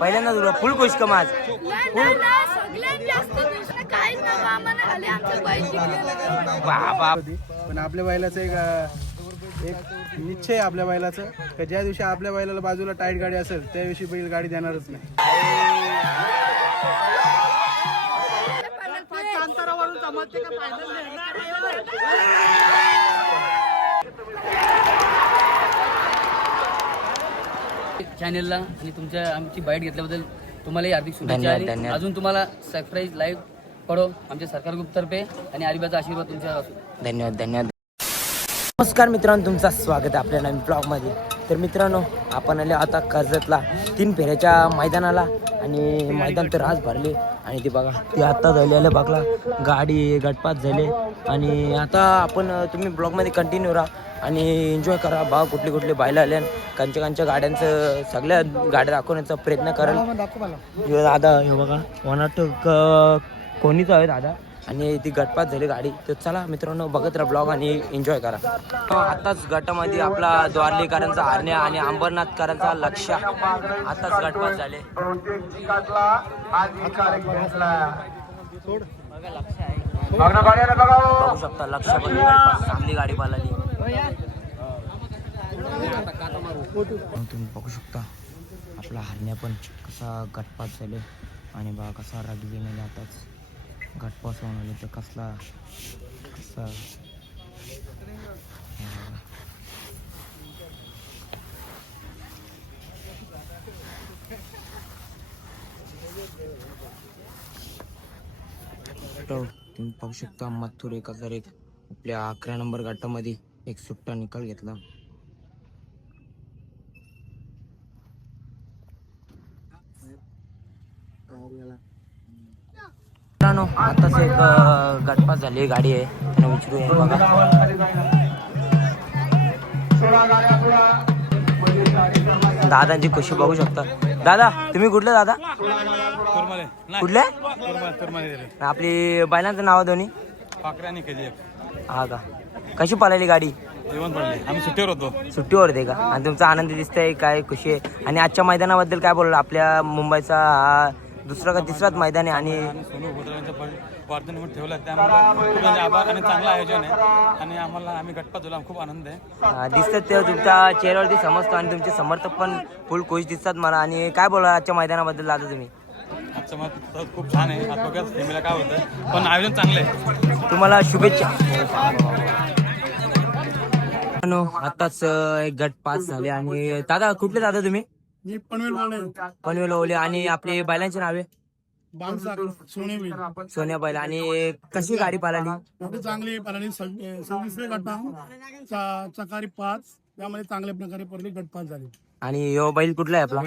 पहिल्यांदा तुला फुल खुश का माझ बाबा. पण आपल्या बैलाचं एक निश्चय आपल्या बैलाचं का ज्या दिवशी आपल्या बैलाला बाजूला टाईट गाडी असेल त्या दिवशी बैल गाडी देणारच नाही. चॅनेलला आणि तुमच्या आमची बाईट घेतल्याबद्दल तुम्हालाही हार्दिक शुभेच्छा. अजून तुम्हाला सरप्राईज लाईव्ह पडो आमच्या सरकार ग्रुप तर्फे आणि आरिबाचा आशीर्वाद तुमच्यावर असो. धन्यवाद धन्यवाद. नमस्कार मित्रांनो, तुमचं स्वागत आहे आपल्या नवीन ब्लॉगमध्ये. तर मित्रांनो, आपण आले आता कर्जतला 3 फेऱ्याच्या मैदानाला आणि मैदान तर आज भरले आणि ते बघा ते आता झालेलं बघला गाडी गटपात झाले आणि आता आपण तुम्ही ब्लॉगमध्ये कंटिन्यू राहा आणि एन्जॉय करा. बघा कुठले कुठले बायला आल्या कांच्या गाड्यांचं सगळ्या गाड्या दाखवण्याचा प्रयत्न कराल. दादा हे बघा वनाट कोणीच आहे दादा आणि ती गटपात झाली गाडी. तर चला मित्रांनो बघत राहा ब्लॉग आणि एन्जॉय करा. आताच गटामध्ये आपला द्वारलीकरांचा हरण्या आणि अंबरनाथकरांचा लक्ष आताच गटपात झाले. बघू शकता लक्ष चांगली गाडी पाहिली. तुम्ही बघू शकता आपला हरण्या पण कसा गटपात झाले आणि बघा कसा रागीने आताच गटपास होऊन आले. तर कसा तुम्ही पाहू शकता मथुर 1001 आपल्या 11 नंबर गटामध्ये एक सुट्टा निकाल घेतला. आताच एक गटपास झाली गाडी आहे त्यांना विचारू बघा. दादांची खुशी बघू शकता. दादा तुम्ही कुठले दादा? कुठले? आपली बैलांचं नाव दोन्ही हा का? कशी पळाली गाडी? आम्ही सुट्टीवर होतो. सुट्टीवर होते का? आणि तुमचा आनंद दिसतंय, काय खुशी आहे? आणि आजच्या मैदानाबद्दल काय बोलला? आपल्या मुंबईचा हा दुसरा का तिसराच मैदान आहे आणि सोनू भुतरांच्या वाढदिवस ठेवला त्यामुळे आभार आणि चांगलं आयोजन आहे आणि आम्ही गटपात झालो. खूप आनंद आहे. दिसतात ते तुमच्या चेहऱ्यावरती समजतो आणि तुमचे समर्थक पण फुल खुश दिसतात मला. आणि काय बोला आजच्या मैदानाबद्दल दादा तुम्ही? आजचं मत खूप छान आहे. आज बघा नेहमीला काय होतं पण आयोजन चांगलं आहे. तुम्हाला शुभेच्छा. आताच एक गट पास झाले आणि दादा कुठले दादा तुम्ही? पनवेल ओले. आणि आपले बैलांचे नावे? सोन्या बैल. आणि कशी गाडी पाहिली? चांगली पाहिली. 26 गटा चकारी 5 त्यामध्ये चांगल्या प्रकारे पडली गटपास झाली. आणि यो बैल कुठला आहे आपला?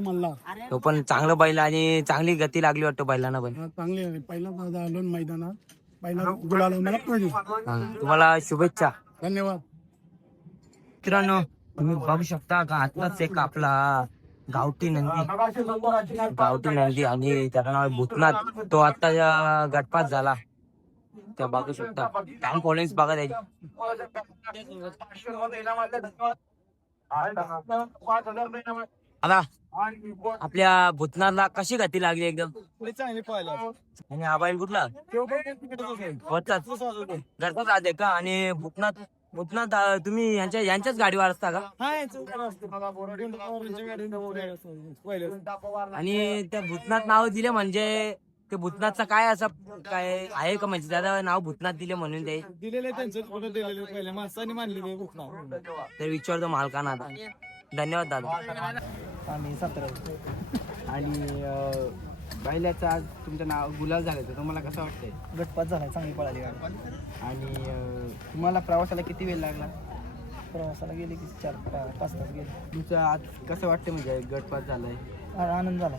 मल्हार. तो पण चांगला बैल आणि चांगली गती लागली वाटतं बैलांना पण. चांगली पहिला आलो मैदानात पहिला गुलाल मला पाहिजे. तुम्हाला शुभेच्छा. धन्यवाद. मित्रांनो तुम्ही बघू शकता का आताच एक आपला गावठी नंदी आणि त्याचं नाव भूतनाथ. तो आता गटपास झाला. त्या बघू शकता टाइम फॉलोइंग बघा त्याची. आता आपल्या भूतनाथला कशी गती लागली एकदम? आणि हा बैल कुठला? गटपास आले का? आणि भूतनाथ तुम्ही यांच्याच गाडीवर असता का? आणि त्या भूतनाथ नाव दिले म्हणजे ते भूतनाथचा काय असं काय आहे का? म्हणजे त्याला नाव भूतनाथ दिले म्हणून ते तर विचारतो मालकांना आता. धन्यवाद दादा. आम्ही 17 आणि बैलाचं आज तुमचं नाव गुलाल झालं तर तुम्हाला कसं वाटतंय? गटपास झाला. चांगली पळाली गाडी. आणि तुम्हाला प्रवासाला किती वेळ लागला? प्रवासाला गेले की 4-5 तास गेले. तुमचं आज कसं वाटतं म्हणजे गटपास झालाय? आनंद झाला.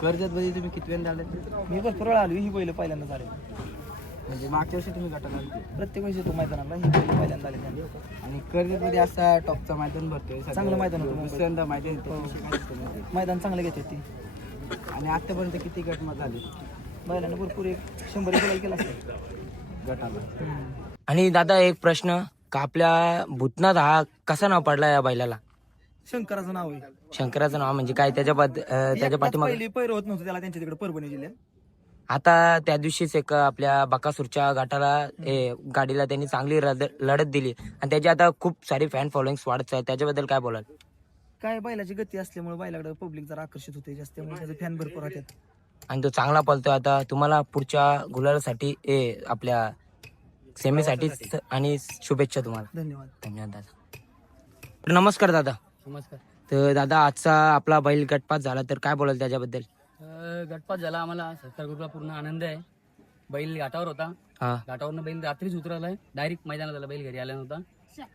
कर्जतमध्ये तुम्ही किती वेळ आले? मी भरपूर वेळा आलो. ही पहिलं पहिल्यांदा झाले. म्हणजे मागच्या वर्षी तुम्ही गटाला आले? प्रत्येक वर्षी तो मैदानाला ही पहिलं पहिल्यांदा आले. आणि कर्जतमध्ये असा टॉपचा मैदान भरतोय. चांगलं मैदान होतं. दुसऱ्यांदा मैदान मैदान चांगलं घेते ती. आणि आतापर्यंत किती गटमा झाले? बैलाने भरपूर 100 गुलाल केला असेल गटाला. आणि दादा एक प्रश्न, का आपल्या भूतनाथ हा कसा नाव पडला या बैलाला? शंकराचं नाव आहे. शंकराचं नाव म्हणजे काय त्याच्या पाठीमागे? पहिली पैर होत नव्हतं त्याला त्यांच्या तिकडे परभणी जिल्ह्यात. आता त्या दिवशीच एक आपल्या बकासूरच्या गाडीला त्यांनी चांगली लढत दिली आणि त्याची आता खूप सारी फॅन फॉलोईंग वाढत आहे, त्याच्याबद्दल काय बोलाल? काय बैलाची गती असल्यामुळे बैलाकडे पब्लिक जरा आकर्षित होते जास्त, त्यामुळे त्याचे फॅन भरपूर राहतात. आणि तो चांगला पळतोय. आता तुम्हाला पुढच्या गुलालासाठी आपल्या सेमीसाठी आणि शुभेच्छा तुम्हाला. धन्यवाद. धन्यवाद दादा. नमस्कार दादा. नमस्कार. तर दादा आजचा आपला बैल गटपात झाला, तर काय बोलाल त्याच्याबद्दल? गटपात झाला, आम्हाला सरकार ग्रुपला पूर्ण आनंद आहे. बैल घाटावर होता, हा. घाटावरनं बैल रात्रीच उतरलाय, डायरेक्ट मैदानात आला, बैल घरी आला नव्हता.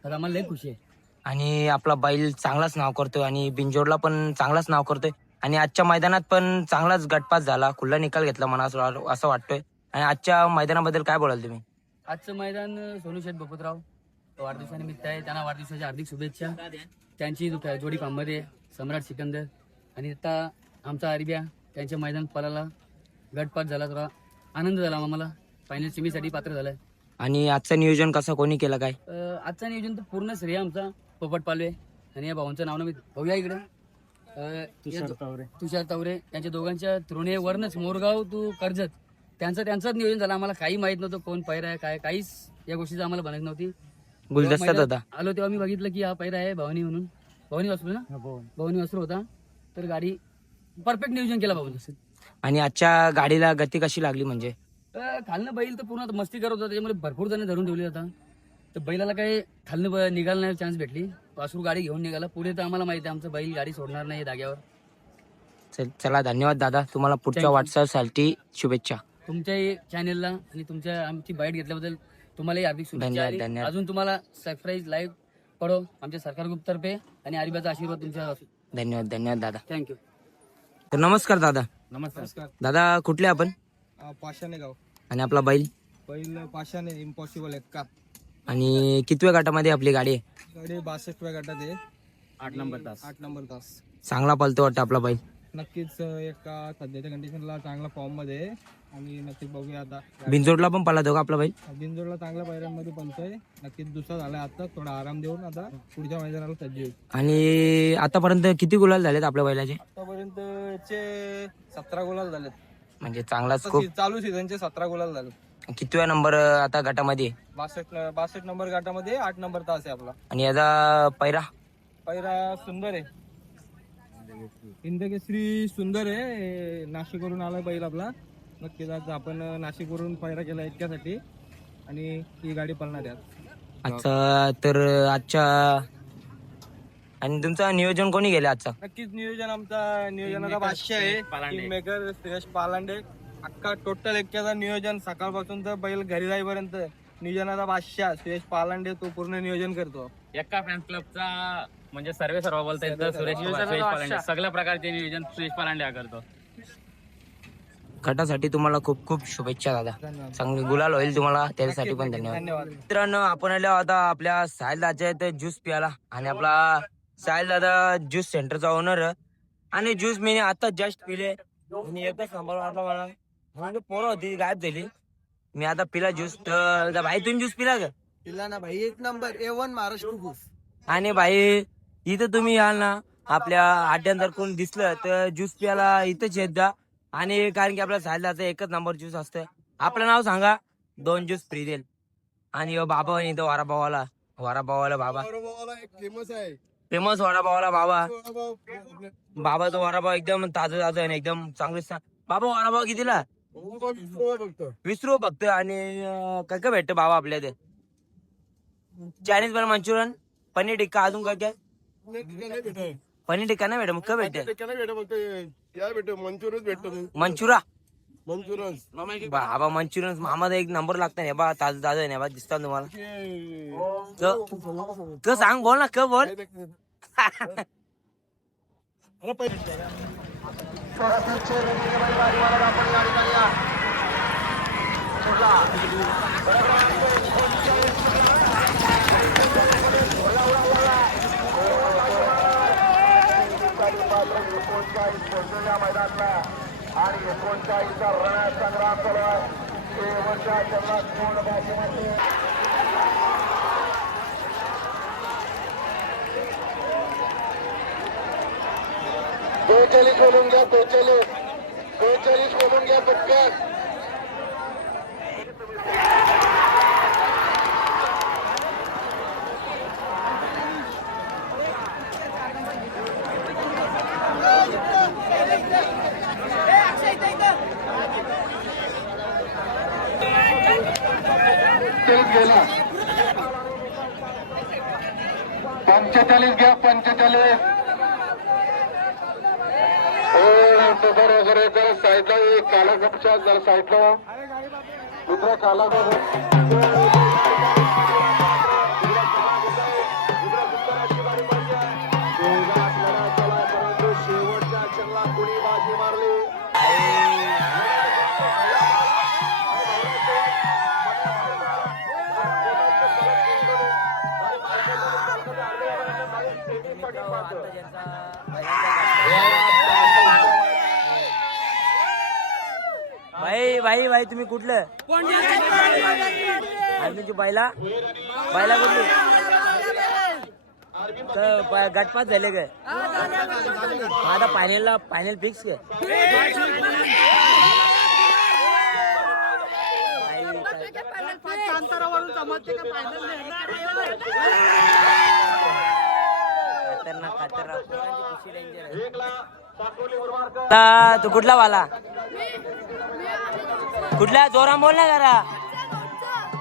तर आम्हाला लई खुशी आहे. आणि आपला बैल चांगलाच नाव करतोय आणि बिंजोडला पण चांगलाच नाव करतोय आणि आजच्या मैदानात पण चांगलाच गटपात झाला, खुला निकाल घेतला मला असं वाटतोय. आणि आजच्या मैदानाबद्दल काय बोलाल तुम्ही? आजचं मैदान सोनू शेठ बपुतराव वाढदिवसानिमित्त आहे, त्यांना वाढदिवसाच्या हार्दिक शुभेच्छा. त्यांची जोडी पांमध्ये सम्राट सिकंदर आणि आता आमचा अरबिया त्यांच्या मैदान पळाला, गटपात झाला, थोडा आनंद झाला आम्हाला. फायनल सेमीसाठी पात्र झालाय. आणि आजचं नियोजन कसं कोणी केलं काय? आजचं नियोजन तर पूर्ण श्रेय आमचा पोपट पालवे आणि या भावांचं नाव नव्हे भाऊया इकडे तुषार तावरे यांच्या दोघांच्या तृणेवरनच मोरगाव टू कर्जत त्यांचंच नियोजन झालं. आम्हाला काही माहित नव्हतं कोण पैरा आहे काय, काहीच या गोष्टीचं आम्हाला बनत नव्हती. गुलदस्त्यात होता. आलो तेव्हा मी बघितलं की हा पैरा आहे भवानी म्हणून, भवानी वासरू ना, भवानी वासरू होता. तर गाडी परफेक्ट नियोजन केला भाऊन. आणि आजच्या गाडीला गती कशी लागली म्हणजे? खालनं बैल तर पूर्ण मस्ती करत होता, त्याच्यामुळे भरपूर जण धरून ठेवले होता. तर बैलाला काही खालनं निघायला नाही चान्स भेटली, वासरू गाडी घेऊन निघाला. पुढे तर आम्हाला माहिती आहे आमचं बैल गाडी सोडणार नाही धाग्यावर. चला धन्यवाद दादा, तुम्हाला पुढच्या वाटचालीसाठी शुभेच्छा. तुमच्या चॅनेलला आणि तुमच्या आमची बाईट घेतल्याबद्दल तुम्हालाही हार्दिक शुभेच्छा. धन्यवाद. अजून तुम्हाला सबस्क्राईब लाईव्ह पडो आमच्या सरकार ग्रुपतर्फे आणि आरिबाचा आशीर्वाद तुमच्या. धन्यवाद दादा. थँक्यू. तर नमस्कार दादा. नमस्कार. दादा कुठले आपण? पाषाणे गाव. आणि आपला बैल? बैल पाषाणे इम्पॉसिबल आहेत का. आणि कितव्या गटामध्ये आपली गाडी आहे? गाडी 62व्या गटात आहे. 8 नंबर तास. चांगला पळतो वाटतं आपला बैल. नक्कीच एका सध्याच्या कंडिशनला चांगला फॉर्म मध्ये आहे आणि नक्कीच बघूया आता. बिंजोडला पण पळतो का आपला बैल? बिंजोडला चांगल्या पायऱ्यांमध्ये पळतोय. नक्कीच दुसरा झालाय आता, थोडा आराम देऊन आता पुढच्या मैदानाला सज्ज होईल. आणि आतापर्यंत किती गुलाल झालेत आपल्या बैलाचे? आतापर्यंत 17 गुलाल झालेत. म्हणजे चांगलाच खूप. चालू सीझनचे 17 गुलाल झाले. कितव्या नंबर आता गटामध्ये? 62 नंबर गटामध्ये 8 नंबर तास आहे आपला. आणि याचा पैरा सुंदर आहे, हिंदकेसरी सुंदर आहे. नाशिकवरून आला बैल आपला. नक्कीच आज आपण नाशिकवरून पैरा केला इतक्यासाठी आणि ही गाडी पळणार आहे आजच्या आणि तुमचं नियोजन कोणी केलं आजचा? नक्कीच नियोजनाचा बादशाह आहे मेकर श्रेयश पालांडे. अख्खा टोटल एक्क्याचा नियोजन सकाळपासून तर बैल घरी जाईपर्यंत नियोजनाचा बादशाह श्रेयश पालांडे तो पूर्ण नियोजन करतो. एका फॅन क्लबचा म्हणजे सर्व बोलता येतं. सुरेश पालांडे सगळ्या प्रकारचे नियोजन सुरेश पालांडे हा करतो. गटासाठी तुम्हाला खूप खूप शुभेच्छा दादा. चांगली गुलाल होईल तुम्हाला, त्यासाठी पण धन्यवाद. मित्रांनो आपण आलो आता आपल्या साहिल दादाच्या ज्यूस प्यायला आणि आपला साहिल दादा ज्यूस सेंटरचा ओनर आणि ज्यूस मी आता जस्ट पिले आणि एकच नंबर वाटला मला. म्हणजे पोरं होती गायब झाली, मी आता पिला ज्यूस. तर भाई तुम्ही ज्यूस पिला का? पिला ना भाई, 1 नंबर A1 महाराष्ट्र ज्यूस. आणि भाई इथं तुम्ही याल ना, आपल्या आड्यांतर कोण दिसलं तर ज्यूस प्यायला इथंच येत जा. आणि कारण की आपल्या साहिलाचं एकच नंबर ज्यूस असतं. आपलं नाव सांगा, 2 ज्यूस फ्री देईल. आणि बाबा इथं वडापावाला बाबा फेमस वडापावाला बाबा तो वडापाव एकदम ताजं आणि एकदम चांगलं. बाबा वडापाव कितीला? 20 रुपये फक्त. आणि काय काय भेटतं बाबा आपल्या ते? चायनीज पण, मंचुरियन, पनीर टिक्का, अजून काय काय? पनीर टिक्का नाही भेट, मग काय भेटते? मंचुरा बाबा मंचुरियन मामा एक नंबर लागतं ना बा, ताजं नाही बा, दिसतात तुम्हाला. सांग बोल ना, बोल. आणि 39चा रणा संग्राम चालू आहे. 42 बोलून घ्या 42 बोलून घ्या पटकन. गेला 45 घ्या 45. बरोबर जरा साईडला काला कपच्या जरा साईडला दुसरा काला शेवटच्या चल्ला कुणी बाजी मारली. भाई भाई भाई तुम्ही कुठलं आणि तुमची बायला कुठली तर गटपात झाले काय आता फायनल फिक्स काय तू कुठला वाला कुठल्या जोराम बोल ना जरा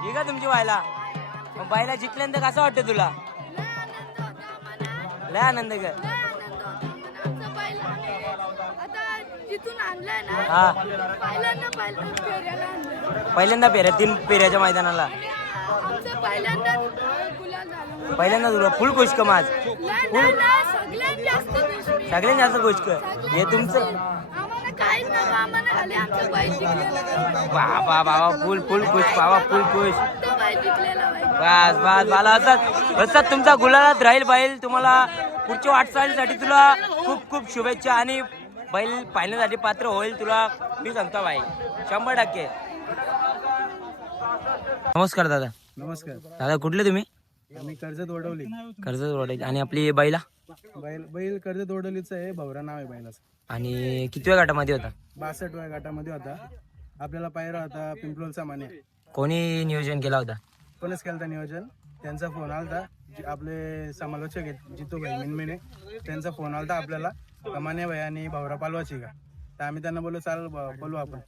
ही का तुमची बायला मग बायला जिंकल्यानंतर कसं वाटतं तुला लय आनंद का हा पहिल्यांदा फेऱ्या 3 फेऱ्याच्या मैदानाला पहिल्यांदा तुला फुल खुश का माझ सगळ्यात जास्त खुश का हे तुमचं बाबा बाबा फुल खुश बाबा फुल खुश बस बस मला असंच तुमचा गुलालात राहील बैल तुम्हाला पुढच्या वाटचालीसाठी तुला खूप खूप शुभेच्छा आणि बैल पाहण्यासाठी पात्र होईल तुला मी सांगतो भाई 100%. नमस्कार दादा. नमस्कार दादा कुठले तुम्ही आम्ही कर्जत वडवली आणि आपली बैला बैल कर्जत ओढवलीचं आहे. भवरा नाव आहे बैलाचं. आणि कितव्या गटामध्ये होता 62व्या गटामध्ये होता. आपल्याला पायरा होता पिंपलोलचा माने. कोणी नियोजन केला होता कोणच केलं होतं नियोजन. त्यांचा फोन आलता आपले समालोचक आहेत जितू भाई मिनमिने त्यांचा फोन आलता आपल्याला माने भाई आणि भवरा पालवाची का तर आम्ही त्यांना बोलू चाल बोलू आपण.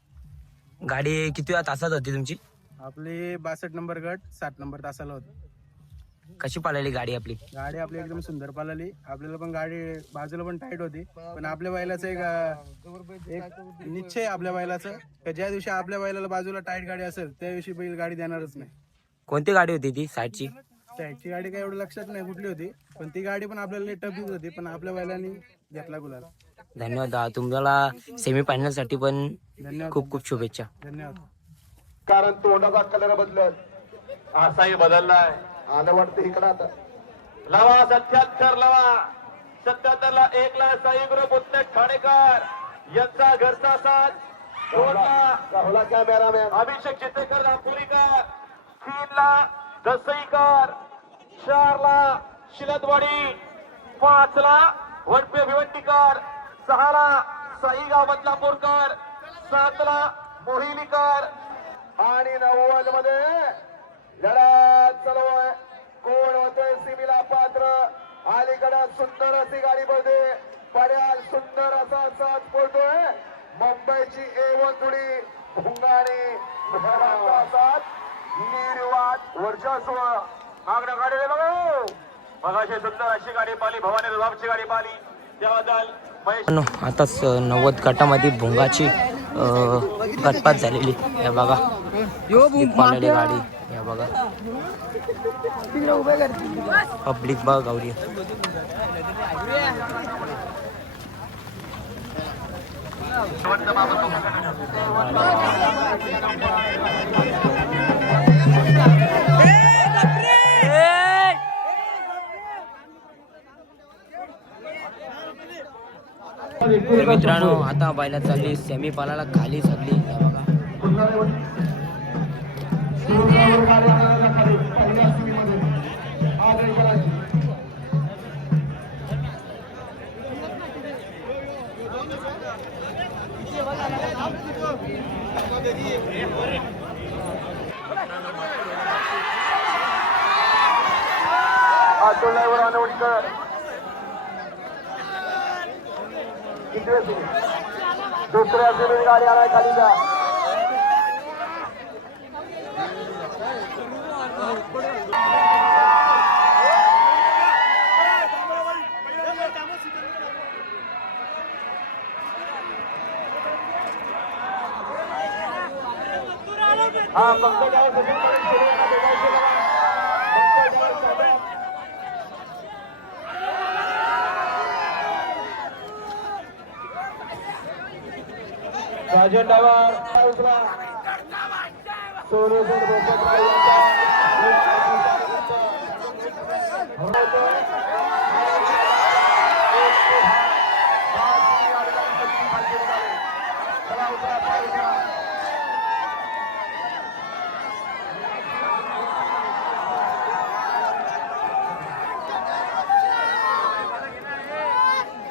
गाडी कितव्या तासात होती तुमची आपली 62 नंबर गट 7 नंबर तासाला होती. कशी पाळली गाडी आपली आपली एकदम सुंदर पाळली. आपल्याला पण गाडी बाजूला पण टाईट होती पण आपल्या बैलाचं एक निश्चय आपल्या बैलाचं का ज्या दिवशी आपल्या बैलाला बाजूला टाईट गाडी असेल त्या दिवशी बैल गाडी देणारच नाही. कोणती गाडी होती ती साईडची साईडची गाडी काय एवढं लक्षात नाही कुठली होती पण ती गाडी पण आपल्याला टफीच होती पण आपल्या बैलांनी घेतला गुलाल. धन्यवाद दादा. तुम्हाला सेमी फायनल साठी पण धन्यवाद खूप खूप शुभेच्छा. धन्यवाद. कारण तोंडाचा कलर बदलत असाही बदललाय. आलं वाटतं इकडं आता लावा 77 लावा 77 ला 1 ला साई ग्रुप उत्तर ठाणेकर यांचा घरचा साथ 2 ला राहुला कॅमेरामॅन अभिषेक चित्तेकर नागपुरीकर 3 ला दसईकर 4 ला शिलदवाडी 5 ला वडपे भिवंडीकर 6 ला साईगाव बदलापूरकर 7 ला मोहिलीकर आणि 9 मध्ये लढत चालू आहे. कोण होते सिमीला पात्र अलीकडे सुंदर अशी गाडी पडते पड्याल सुंदर असा साथ पडतोय मुंबईची A1 जोडी भुंगाणी साथ निर्वात वर्चस्व मागण्या गाडी बघाशी सुंदर अशी गाडी पाली भवानी रुबाबची गाडी पाली त्याबद्दल आताच 90 गटामध्ये भुंगाची गटपात झालेली हे बघा पाळलेली गाडी हे बघा पब्लिक बघ गावडी तर मित्रांनो आता बैला चालली सेमी पालाला खाली चालली हे बघा अतुल ड्रायव्हर अनवडकर दुसऱ्या फेरीत गाडी आलाय खाली जा. हा पंकज आहे राजन ड्रायव्हर उचला. सोनू सर बोपतराव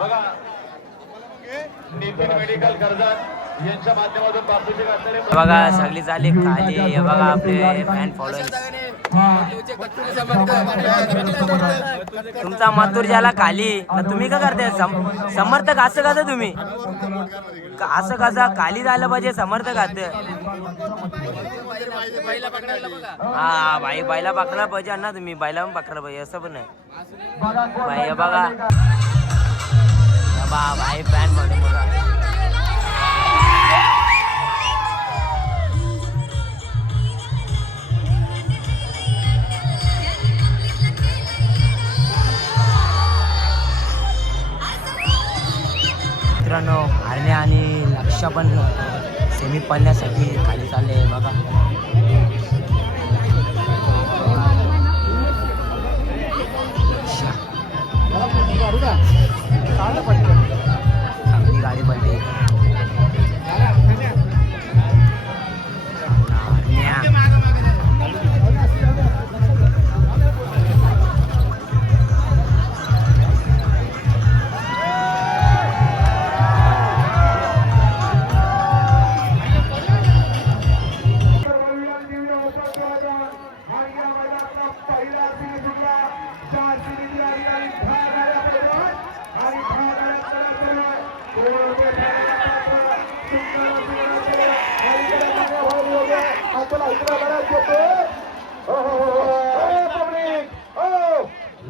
बघा नितीन मेडिकल कर्जत यांच्या माध्यमातून बापूजी गाठले हे बघा सगळी झाली खाली. हे बघा आपले फॅन फॉलोइंग. तुमचा मातूर ज्याला खाली तर तुम्ही काय करताय? समर्थक असं कसं तुम्ही असं कसं खाली जायला पाहिजे समर्थक आहात. हा भाई बायला पकडला पाहिजे ना तुम्ही. बायला पण पकडला पाहिजे असं पण नाही भाई. हे बघा भाई फॅन फॉलोइंग बघा. मित्रांनो हरण्या आणि लक्ष पण सेमी पडण्यासाठी खाली चालले बघा. आपली गाडी पडली.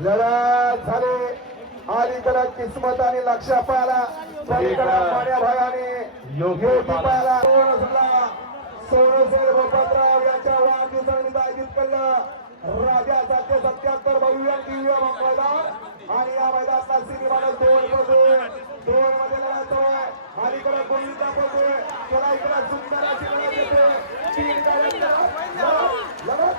लढत झाले अलीकडे किस्मत आणि लक्ष पाहिला. पलीकडे भागाने योगी पाहिला. सोनू सर बोपतराव यांच्या वाढदिवसानिमित्त आयोजित केलं राजा 777 भव्य दिव्य मैदान आणि या मैदानातला सिनेमाला 2 मध्ये लढत आहे. अलीकडे गोविंदा पडतोय त्याला इकडे सुंदर अशी लढत येते. 3 गाड्यांचा लढत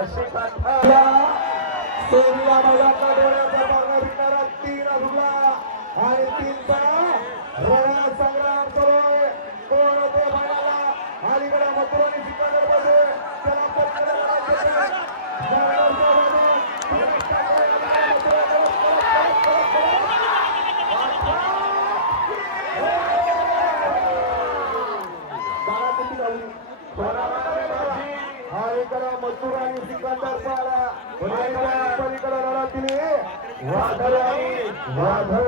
अशी काठा सोनीला मैदानात डोळ्याचा पारणा विकणारा 3 अजूला आणि 3चा रणा संग्राम करोय. कोण होते मैदानाला अलीकडे मथुराने सिकंदर मध्ये त्याला पटकन अलीकडे मथुर आणि सिकंदर पाहिला. पलीकडे लढतीने वाधळ आणि वाधळ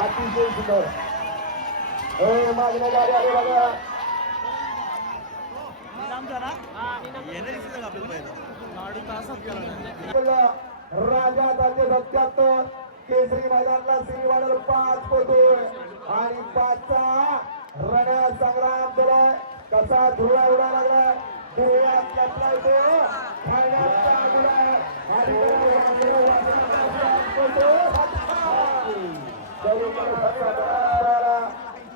अतिशय सुंदर मागण्या गाडी आले बघा. राजा 777 केसरी मैदानला श्रीवाडल 5 पोतोय आणि 5चा रण्या संग्राम केलाय. कसा धुळा उडा लागला धुळ्यात कसला येतो खाण्याचा उडाय आणि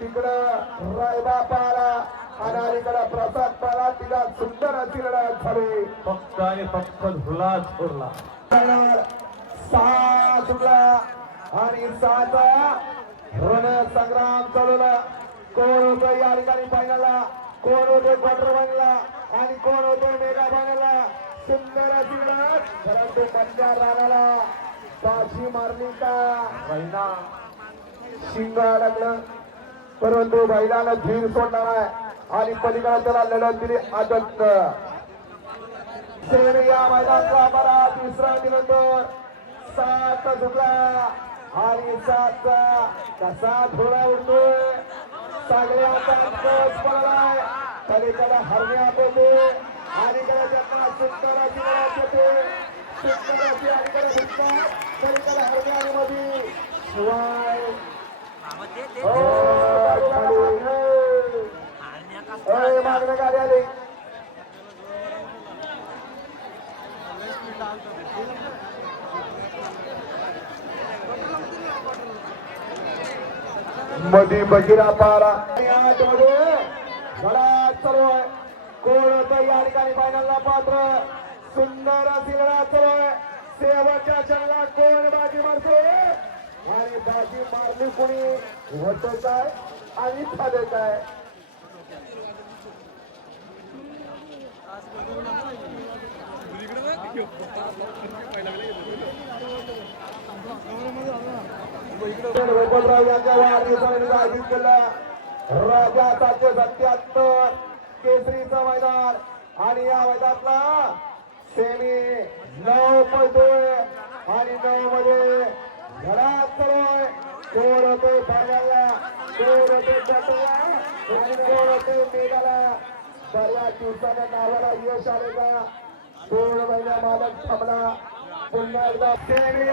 तिकडं रायबा पाला आणि अलीकडे प्रसाद पाला. तिला सुंदर अशी लढत झाली. फक्त आणि फक्त धुळा सोडला. 6 सुटला आणि 6चा रणसंग्राम चालवला. कोण होतं या ठिकाणी फायनलला, कोण होते क्वार्टर फायनलला आणि कोण होते मेगा फायनलला. सुंदर अशी लढत, परंतु मधल्या रानाला बाजी मारली का बैला शिंग अडकलं, परंतु बैलानं धीर सोडला नाही आणि पलीकडे त्याला लढत दिली आदत. या मैदानाचा बरा तिसरा दिवसभर 7 सुटला आणि 7चा कसा धोळा उडतोय. सगळ्यांचा अंदाज पडलाय. पलीकडे हरण्या होते आणि त्यांना सुंदराची लढत येते. सुंदराची अलीकडे भेटतात, पलीकडे हरण्यामध्ये शिवाय मागणं गाडी आली. मधी बगिरा पारा चालू आहे. कोण होतं या ठिकाणी फायनलला पात्र. सुंदर अशी लढत चालू आहे. शेवटच्या क्षणाला कोण बाजी मारतो आणि बाजी मारली कोणी होत काय आणि झाले काय. गोपालराव यांच्या वाढदिवसानिमित्त आयोजित केलं राजा 777 केसरीचं मैदान आणि या मैदानातला सेमी 9 पळतोय आणि 9 मध्ये घरात चालूय. कोण होते फायनलला, कोण होते क्वार्टरला आणि कोण होते मेगाला. बऱ्याच दिवसाच्या नावाला यश आले का. 2 महिन्या मालक थांबला. पुन्हा एकदा सेमी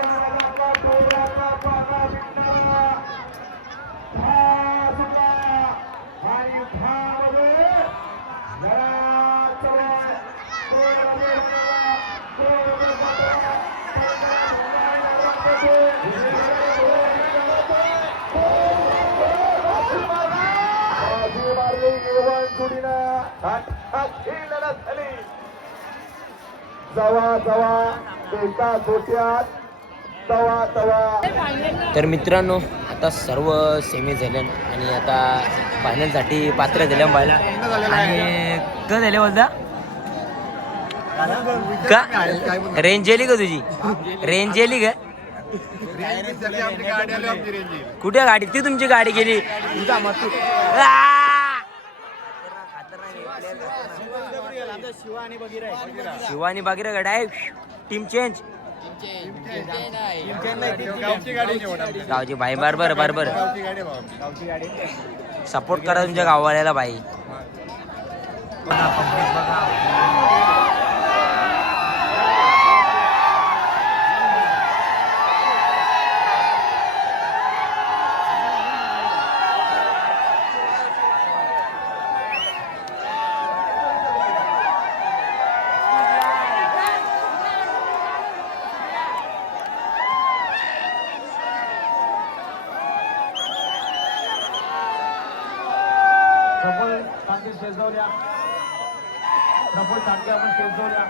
जवा जवा एका गोट्यात तवा तवा. तर मित्रांनो आता सर्व सेमी झाले आणि आता फायनलसाठी पात्र झाले बायला. आणि का झाले बोलता का रेंज गेली का तुझी, रेंज गेली का. कुठे गाडी ती तुमची गाडी गेली. शिवानी बागीरा गाडी आहे. टीम चेंज गावची भाई. बरोबर बरोबर सपोर्ट करा तुमच्या गाववाल्याला भाई. स्टेज जाऊया. प्रफुल टाके आपण स्टेज जाऊया.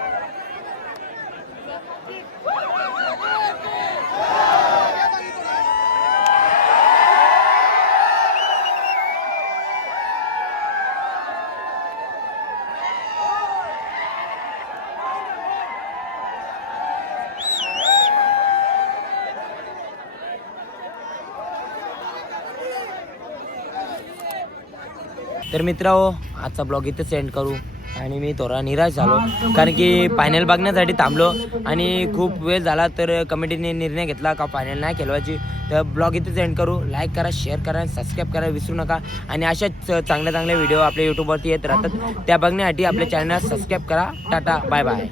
तर मित्रांनो आजचा ब्लॉग इथे सेंड करू आणि मी थोडा निराश झालो कारण की फायनल बघण्यासाठी थांबलो आणि खूप वेळ झाला. तर कमिटीने निर्णय घेतला का फायनल नाही खेळवायची. तर ब्लॉग इथे सेंड करू. लाईक करा, शेअर करा, सबस्क्राईब करा विसरू नका. आणि अशाच चांगल्या चांगल्या व्हिडिओ आपल्या यूट्यूबवरती येत राहतात. त्या बघण्यासाठी आपल्या चॅनलला सबस्क्राईब करा. Tata bye bye.